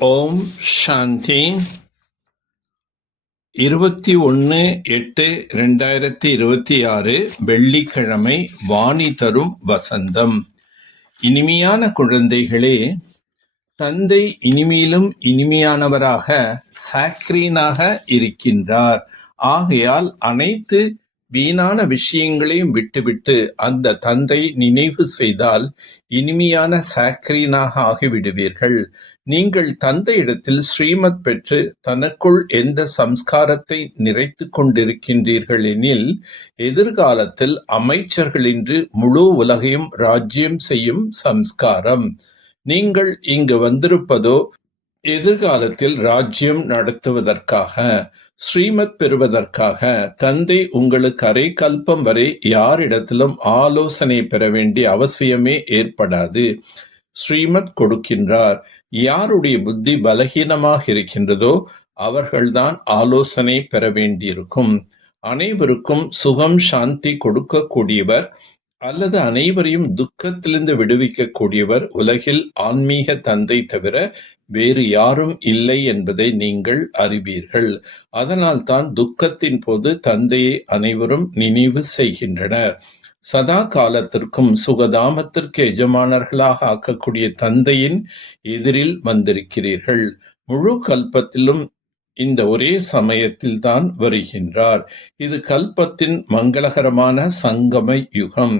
ஓம் சாந்தி. 21/8/2026 வெள்ளிக்கிழமை. வாணி தரும் வசந்தம். இனிமையான குழந்தைகளே, தந்தை இனிமையிலும் இனிமையானவராக சாக்ரீனாக இருக்கின்றார். ஆகையால் அனைத்து வீணான விஷயங்களையும் விட்டுவிட்டு அந்த தந்தை நினைவு செய்தால் இனிமையான சாக்ரீனாக ஆகிவிடுவீர்கள். நீங்கள் தந்தையிடத்தில் ஸ்ரீமத் பெற்று தனக்குள் எந்த சம்ஸ்காரத்தை நிறைத்து கொண்டிருக்கின்றீர்கள் எனில், எதிர்காலத்தில் அமைச்சர்களின்றி முழு உலகையும் ராஜ்யம் செய்யும் சம்ஸ்காரம். நீங்கள் இங்கு வந்திருப்பதோ எதிர்காலத்தில் ராஜ்யம் நடத்துவதற்காக, ஸ்ரீமத் பெறுவதற்காக. தந்தை உங்களுக்கு அரை கல்பம் வரை யாரிடத்திலும் ஆலோசனை பெற வேண்டிய அவசியமே ஏற்படாது. ஸ்ரீமத் கொடுக்கின்றார். யாருடைய புத்தி பலகீனமாக இருக்கின்றதோ அவர்கள்தான் ஆலோசனை பெற வேண்டியிருக்கும். அனைவருக்கும் சுகம் சாந்தி கொடுக்கக்கூடியவர் அல்லது அனைவரையும் துக்கத்திலிருந்து விடுவிக்கக்கூடியவர் உலகில் ஆன்மீக தந்தை தவிர வேறு யாரும் இல்லை என்பதை நீங்கள் அறிவீர்கள். அதனால்தான் துக்கத்தின் போது தந்தையை அனைவரும் நினைவு செய்கின்றனர். சதா காலத்திற்கும் சுகதாமத்திற்கு எஜமானர்களாக ஆக்கக்கூடிய தந்தையின் எதிரில் வந்திருக்கிறீர்கள். முழு கல்பத்திலும் இந்த ஒரே சமயத்தில் தான் வருகின்றார். இது கல்பத்தின் மங்களகரமான சங்கம யுகம்.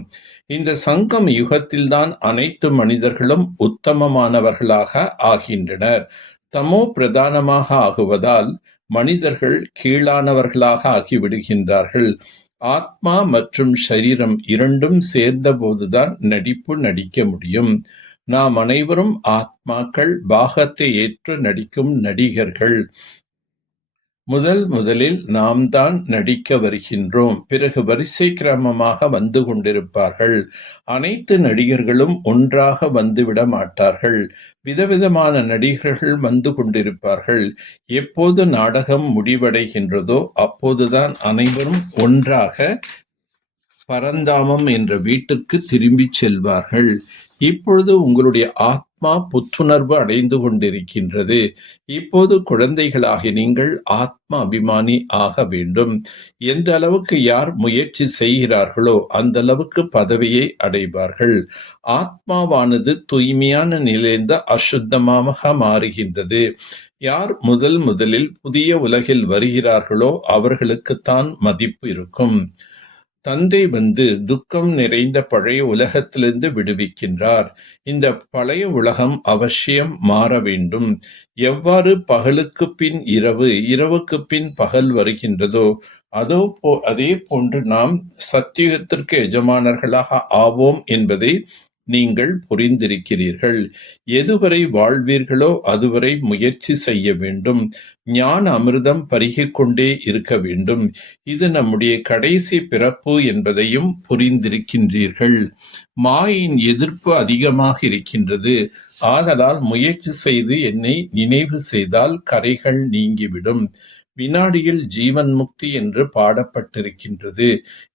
இந்த சங்கம யுகத்தில்தான் அனைத்து மனிதர்களும் உத்தமமானவர்களாக ஆகின்றனர். தமோ பிரதானமாக ஆகுவதால் மனிதர்கள் கீழானவர்களாக ஆகிவிடுகின்றார்கள். ஆத்மா மற்றும் சரீரம் இரண்டும் சேர்ந்த போதுதான் நடிப்பு நடிக்க முடியும். நாம் அனைவரும் ஆத்மாக்கள், பாகத்தை ஏற்று நடிக்கும் நடிகர்கள். முதலில் நாம் தான் நடிக்க வருகின்றோம். பிறகு வரிசை கிரமமாக வந்து கொண்டிருப்பார்கள். அனைத்து நடிகர்களும் ஒன்றாக வந்துவிட மாட்டார்கள். விதவிதமான நடிகர்கள் வந்து கொண்டிருப்பார்கள். எப்போது நாடகம் முடிவடைகின்றதோ அப்போதுதான் அனைவரும் ஒன்றாக பரந்தாமம் என்ற வீட்டிற்கு திரும்பிச் செல்வார்கள். இப்பொழுது உங்களுடைய ஆத்மா புத்துணர்வு அடைந்து கொண்டிருக்கின்றது. இப்போது குழந்தைகளாகி நீங்கள் ஆத்ம அபிமானி ஆக வேண்டும். எந்த அளவுக்கு யார் முயற்சி செய்கிறார்களோ அந்த அளவுக்கு பதவியை அடைவார்கள். ஆத்மாவானது தூய்மையான நிலைந்த அசுத்தமாக மாறுகின்றது. யார் முதலில் புதிய உலகில் வருகிறார்களோ அவர்களுக்குத்தான் மதிப்பு இருக்கும். தந்தை வந்து துக்கம் நிறைந்த பழைய உலகத்திலிருந்து விடுவிக்கின்றார். இந்த பழைய உலகம் அவசியம் மாற வேண்டும். எவ்வாறு பகலுக்கு பின் இரவு, இரவுக்கு பின் பகல் வருகின்றதோ அதே போன்று நாம் சத்தியுகத்திற்கு எஜமானர்களாக ஆவோம் என்பதை நீங்கள் புரிந்திருக்கிறீர்கள். எதுவரை வாழ்வீர்களோ அதுவரை முயற்சி செய்ய வேண்டும். ஞான அமிர்தம் பருகிக் கொண்டே இருக்க வேண்டும். இது நம்முடைய கடைசி பிறப்பு என்பதையும் புரிந்திருக்கின்றீர்கள். மாயின் எதிர்ப்பு அதிகமாக இருக்கின்றது. ஆதலால் முயற்சி செய்து என்னை நினைவு செய்தால் கரைகள் நீங்கிவிடும். வினாடியில் ஜீவன் முக்தி என்று பாடப்பட்டிருக்கின்றது.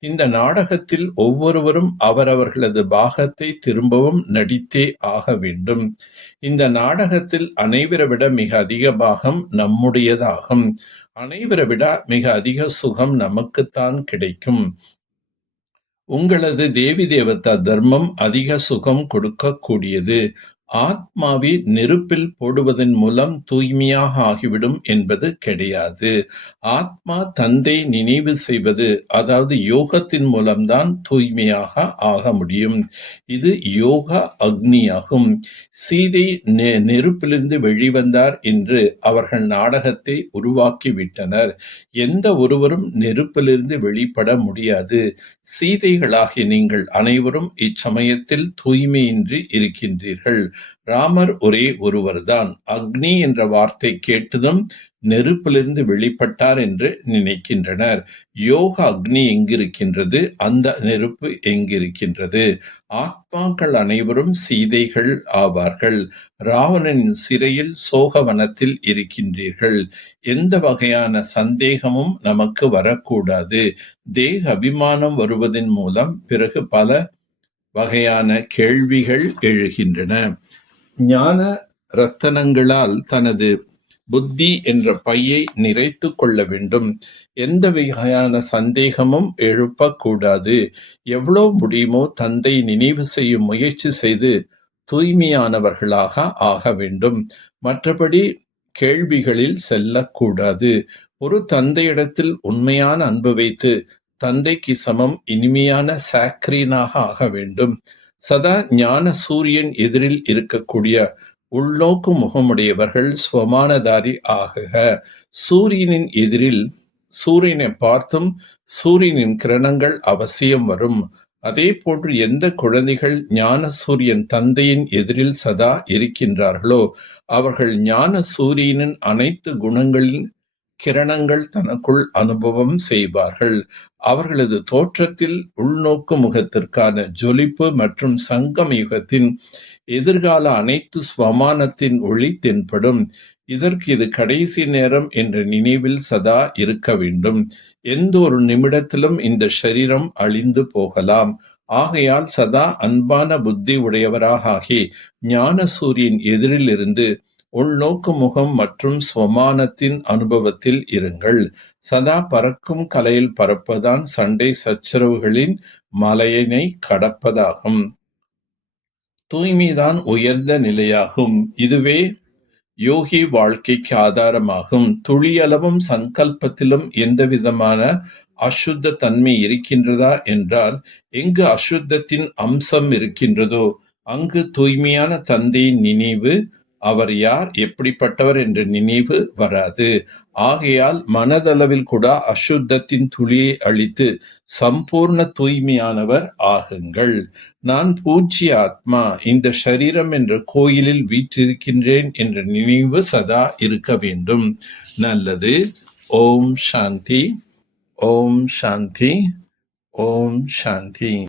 இந்த நாடகத்தில் ஒவ்வொருவரும் அவரவர்களது பாகத்தை திரும்பவும் நடித்தே ஆக வேண்டும். இந்த நாடகத்தில் அனைவரை விட மிக அதிக பாகம் நம்முடையதாகும். அனைவரை விட மிக அதிக சுகம் நமக்குத்தான் கிடைக்கும். உங்களது தேவி தேவதா தர்மம் அதிக சுகம் கொடுக்கக்கூடியது. ஆத்மாவை நெருப்பில் போடுவதன் மூலம் தூய்மையாக ஆகிவிடும் என்பது கிடையாது. ஆத்மா தந்தை நினைவு செய்வது, அதாவது யோகத்தின் மூலம்தான் தூய்மையாக ஆக முடியும். இது யோகா அக்னியாகும். சீதை நெருப்பிலிருந்து வெளிவந்தார் என்று அவர்கள் நாடகத்தை உருவாக்கிவிட்டனர். எந்த ஒருவரும் நெருப்பிலிருந்து வெளிப்பட முடியாது. சீதைகளாகிய நீங்கள் அனைவரும் இச்சமயத்தில் தூய்மையின்றி இருக்கின்றீர்கள். ராமர் ஒரே ஒருவர்தான். அக்னி என்ற வார்த்தை கேட்டதும் நெருப்பிலிருந்து வெளிப்பட்டார் என்று நினைக்கின்றனர். யோக அக்னி எங்கிருக்கின்றது? அந்த நெருப்பு எங்கிருக்கின்றது? ஆத்மாக்கள் அனைவரும் சீதைகள் ஆவார்கள். ராவணனின் சிறையில் சோகவனத்தில் இருக்கின்றீர்கள். எந்த வகையான சந்தேகமும் நமக்கு வரக்கூடாது. தேக அபிமானம் வருவதன் மூலம் பிறகு பல வகையான கேள்விகள் எழுகின்றன. ஞான ரத்தனங்களால் தனது புத்தி என்ற பையை நிறைத்துக் கொள்ள வேண்டும். எந்த வகையான சந்தேகமும் எழுப்பக்கூடாது. எவ்வளவு முடியுமோ தந்தை நினைவு செய்யும் முயற்சி செய்து தூய்மையானவர்களாக ஆக வேண்டும். மற்றபடி கேள்விகளில் செல்லக்கூடாது. ஒரு தந்தையிடத்தில் உண்மையான அன்பு வைத்து தந்தைக்கு சமம் இனிமையான சாக்ரீனாக ஆக வேண்டும். சதா ஞான சூரியன் எதிரில் இருக்கக்கூடிய உள்நோக்கு முகமுடையவர்கள் ஸ்வமானதாரி ஆகுக. சூரியனின் எதிரில் சூரியனை பார்த்தும் சூரியனின் கிரணங்கள் அவசியம் வரும். அதே போன்று எந்த குழந்தைகள் ஞான சூரியன் தந்தையின் எதிரில் சதா இருக்கின்றார்களோ அவர்கள் ஞான சூரியனின் அனைத்து குணங்களின் கிரணங்கள் தனக்குள் அனுபவம் செய்வார்கள். அவர்களது தோற்றத்தில் உள்நோக்கு முகத்திற்கான ஜொலிப்பு மற்றும் சங்கம் யுகத்தின் எதிர்கால அனைத்து ஸ்வமானத்தின் ஒளி தென்படும். இதற்கு இது கடைசி நேரம் என்ற நினைவில் சதா இருக்க வேண்டும். எந்த ஒரு நிமிடத்திலும் இந்த சரீரம் அழிந்து போகலாம். ஆகையால் சதா அன்பான புத்தி உடையவராக ஆகி ஞான சூரியன் எதிரில் இருந்து உள்நோக்கு முகம் மற்றும் ஸ்வமானத்தின் அனுபவத்தில் இருங்கள். சதா பறக்கும் கலையில் பறப்பதான் சண்டை சச்சரவுகளின் மலையினை கடப்பதாகும். தூய்மைதான் உயர்ந்த நிலையாகும். இதுவே யோகி வாழ்க்கைக்கு ஆதாரமாகும். துளியளவும் சங்கல்பத்திலும் எந்தவிதமான அசுத்த தன்மை இருக்கின்றதா என்றால், எங்கு அசுத்தத்தின் அம்சம் இருக்கின்றதோ அங்கு தூய்மையான தந்தையின் நினைவு, அவர் யார், எப்படிப்பட்டவர் என்ற நினைவு வராது. ஆகையால் மனதளவில் கூட அசுத்தத்தின் துளியை அழித்து சம்பூர்ண தூய்மையானவர் ஆகுங்கள். நான் பூஜ்ய ஆத்மா, இந்த சரீரம் என்ற கோயிலில் வீற்றிருக்கின்றேன் என்ற நினைவு சதா இருக்க வேண்டும். நல்லது. ஓம் சாந்தி. ஓம் சாந்தி. ஓம் சாந்தி.